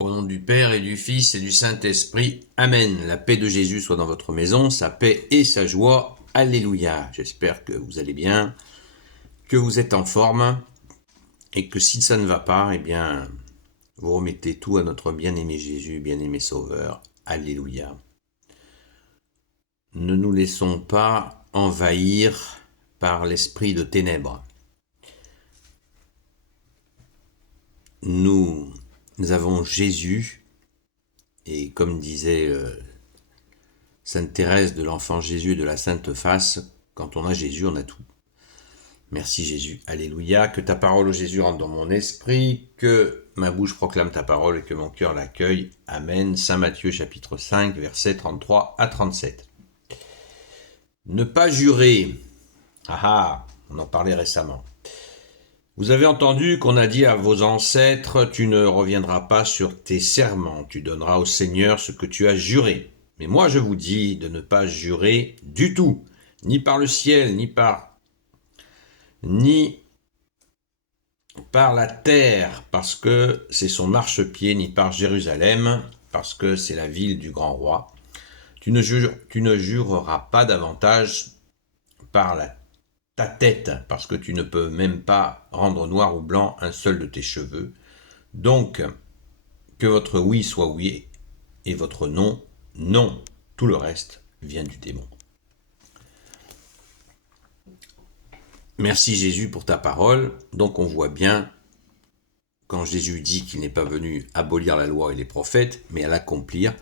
Au nom du Père et du Fils et du Saint-Esprit, Amen. La paix de Jésus soit dans votre maison, sa paix et sa joie. Alléluia. J'espère que vous allez bien, que vous êtes en forme et que si ça ne va pas, eh bien, vous remettez tout à notre bien-aimé Jésus, bien-aimé Sauveur. Alléluia. Ne nous laissons pas envahir par l'esprit de ténèbres. Nous avons Jésus, et comme disait Sainte Thérèse de l'Enfant Jésus et de la Sainte Face, quand on a Jésus, on a tout. Merci Jésus, alléluia, que ta parole, Jésus, rentre dans mon esprit, que ma bouche proclame ta parole et que mon cœur l'accueille. Amen. Saint Matthieu chapitre 5, versets 33 à 37. Ne pas jurer. On en parlait récemment. Vous avez entendu qu'on a dit à vos ancêtres, tu ne reviendras pas sur tes serments, tu donneras au Seigneur ce que tu as juré. Mais moi je vous dis de ne pas jurer du tout, ni par le ciel, ni par la terre, parce que c'est son marchepied, ni par Jérusalem, parce que c'est la ville du grand roi. Tu ne jureras pas davantage par ta tête, parce que tu ne peux même pas rendre noir ou blanc un seul de tes cheveux. Donc, que votre oui soit oui, et votre non, non. Tout le reste vient du démon. Merci Jésus pour ta parole. Donc on voit bien, quand Jésus dit qu'il n'est pas venu abolir la loi et les prophètes, mais à l'accomplir,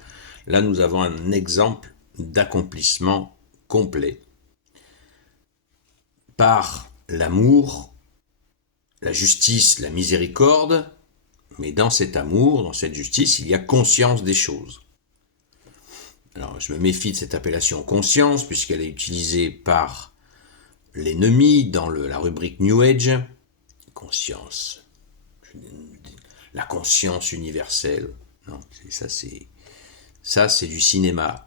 là nous avons un exemple d'accomplissement complet par l'amour, la justice, la miséricorde, mais dans cet amour, dans cette justice, il y a conscience des choses. Alors je me méfie de cette appellation conscience, puisqu'elle est utilisée par l'ennemi dans la rubrique New Age. Conscience. La conscience universelle. Non, ça c'est du cinéma.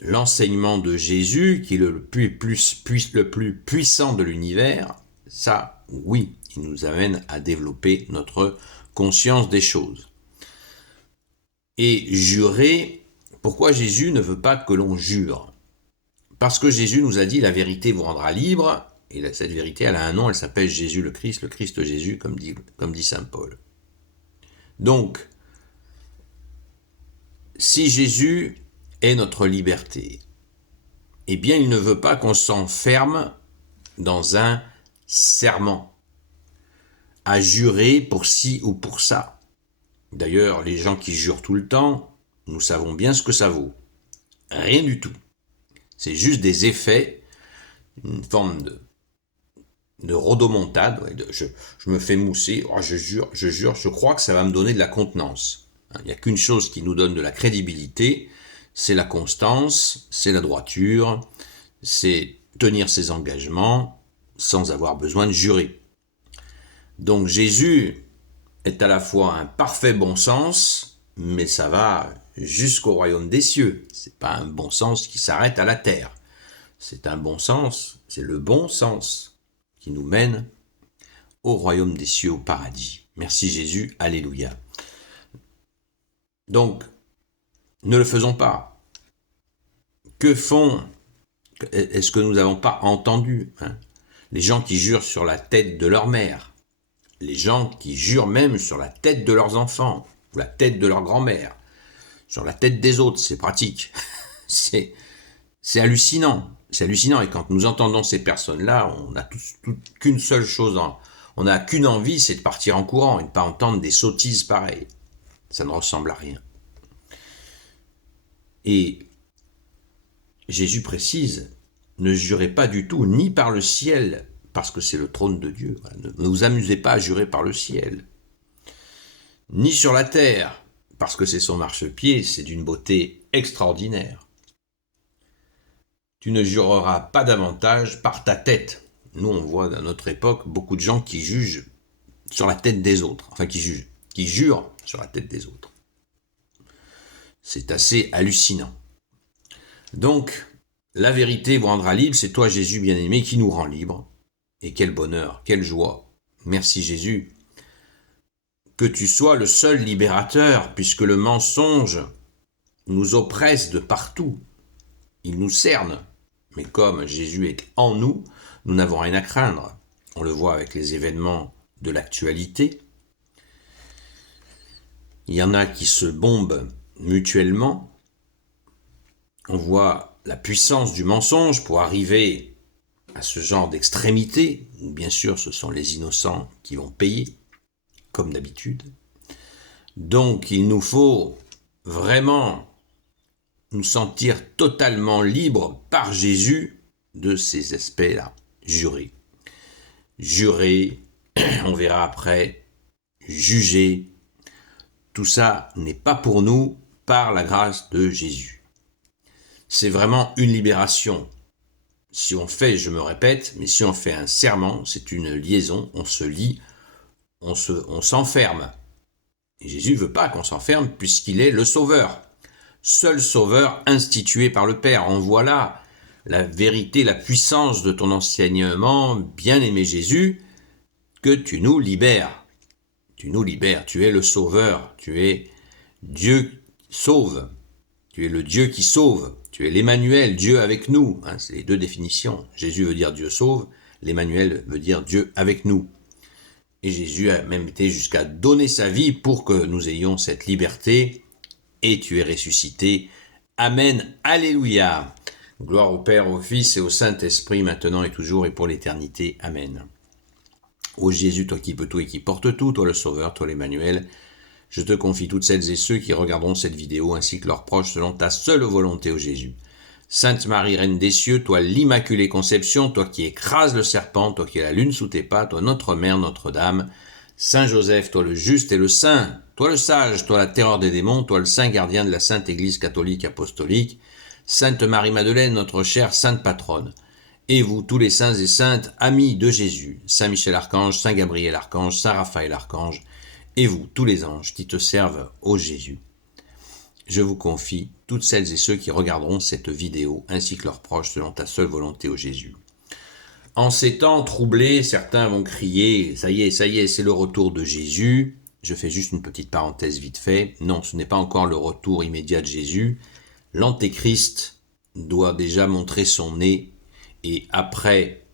L'enseignement de Jésus, qui est le plus puissant de l'univers, ça, oui, il nous amène à développer notre conscience des choses. Et jurer, pourquoi Jésus ne veut pas que l'on jure? Parce que Jésus nous a dit la vérité vous rendra libre, et cette vérité elle a un nom, elle s'appelle Jésus le Christ Jésus, comme dit saint Paul. Donc, si Jésus est notre liberté, eh bien il ne veut pas qu'on s'enferme dans un serment, à jurer pour ci ou pour ça. D'ailleurs, les gens qui jurent tout le temps, nous savons bien ce que ça vaut. Rien du tout. C'est juste des effets, une forme de rodomontade. Je me fais mousser, je jure, je crois que ça va me donner de la contenance. Il n'y a qu'une chose qui nous donne de la crédibilité, c'est la constance, c'est la droiture, c'est tenir ses engagements sans avoir besoin de jurer. Donc Jésus est à la fois un parfait bon sens, mais ça va jusqu'au royaume des cieux. C'est pas un bon sens qui s'arrête à la terre. C'est un bon sens, c'est le bon sens qui nous mène au royaume des cieux, au paradis. Merci Jésus, alléluia. Donc, ne le faisons pas. Est-ce que nous n'avons pas entendu les gens qui jurent sur la tête de leur mère, les gens qui jurent même sur la tête de leurs enfants, ou la tête de leur grand-mère, sur la tête des autres, c'est pratique. C'est hallucinant. C'est hallucinant. Et quand nous entendons ces personnes-là, on n'a qu'une seule chose, on n'a qu'une envie, c'est de partir en courant et de ne pas entendre des sottises pareilles. Ça ne ressemble à rien. Et Jésus précise, ne jurez pas du tout, ni par le ciel, parce que c'est le trône de Dieu. Ne vous amusez pas à jurer par le ciel. Ni sur la terre, parce que c'est son marchepied, c'est d'une beauté extraordinaire. Tu ne jureras pas davantage par ta tête. Nous, on voit dans notre époque beaucoup de gens qui jugent sur la tête des autres. Enfin, qui jurent sur la tête des autres. C'est assez hallucinant. Donc, la vérité vous rendra libre, c'est toi Jésus bien-aimé qui nous rend libres. Et quel bonheur, quelle joie. Merci Jésus que tu sois le seul libérateur, puisque le mensonge nous oppresse de partout. Il nous cerne. Mais comme Jésus est en nous, nous n'avons rien à craindre. On le voit avec les événements de l'actualité. Il y en a qui se bombent mutuellement. On voit la puissance du mensonge pour arriver à ce genre d'extrémité, où bien sûr ce sont les innocents qui vont payer, comme d'habitude. Donc il nous faut vraiment nous sentir totalement libres par Jésus de ces aspects-là. Jurer, on verra après, juger, tout ça n'est pas pour nous par la grâce de Jésus. C'est vraiment une libération. Si on fait, je me répète, mais si on fait un serment, c'est une liaison, on se lie, on s'enferme. Et Jésus ne veut pas qu'on s'enferme puisqu'il est le sauveur. Seul sauveur institué par le Père. En voilà la vérité, la puissance de ton enseignement, bien-aimé Jésus, que tu nous libères. Tu nous libères, tu es le sauveur, tu es Dieu sauve, tu es le Dieu qui sauve, tu es l'Emmanuel, Dieu avec nous. C'est les deux définitions. Jésus veut dire Dieu sauve, l'Emmanuel veut dire Dieu avec nous. Et Jésus a même été jusqu'à donner sa vie pour que nous ayons cette liberté. Et tu es ressuscité. Amen. Alléluia. Gloire au Père, au Fils et au Saint-Esprit, maintenant et toujours et pour l'éternité. Amen. Ô Jésus, toi qui peux tout et qui portes tout, toi le Sauveur, toi l'Emmanuel, je te confie toutes celles et ceux qui regarderont cette vidéo ainsi que leurs proches selon ta seule volonté, ô Jésus. Sainte Marie, Reine des cieux, toi l'Immaculée Conception, toi qui écrases le serpent, toi qui es la lune sous tes pas, toi notre Mère, Notre-Dame, Saint Joseph, toi le juste et le saint, toi le sage, toi la terreur des démons, toi le saint gardien de la Sainte Église catholique apostolique, Sainte Marie-Madeleine, notre chère Sainte Patronne, et vous tous les saints et saintes, amis de Jésus, Saint Michel Archange, Saint Gabriel Archange, Saint Raphaël Archange, et vous tous les anges qui te servent, ô Jésus. Je vous confie toutes celles et ceux qui regarderont cette vidéo, ainsi que leurs proches, selon ta seule volonté, ô Jésus. En ces temps troublés, certains vont crier « ça y est, c'est le retour de Jésus ». Je fais juste une petite parenthèse vite fait. Non, ce n'est pas encore le retour immédiat de Jésus. L'Antéchrist doit déjà montrer son nez. Et après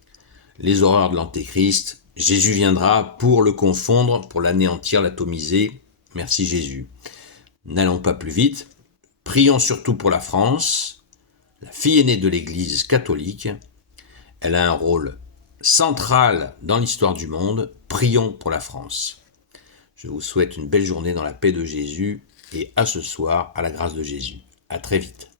les horreurs de l'Antéchrist, Jésus viendra pour le confondre, pour l'anéantir, l'atomiser. Merci Jésus. N'allons pas plus vite. Prions surtout pour la France, la fille aînée de l'Église catholique. Elle a un rôle central dans l'histoire du monde. Prions pour la France. Je vous souhaite une belle journée dans la paix de Jésus et à ce soir, à la grâce de Jésus. À très vite.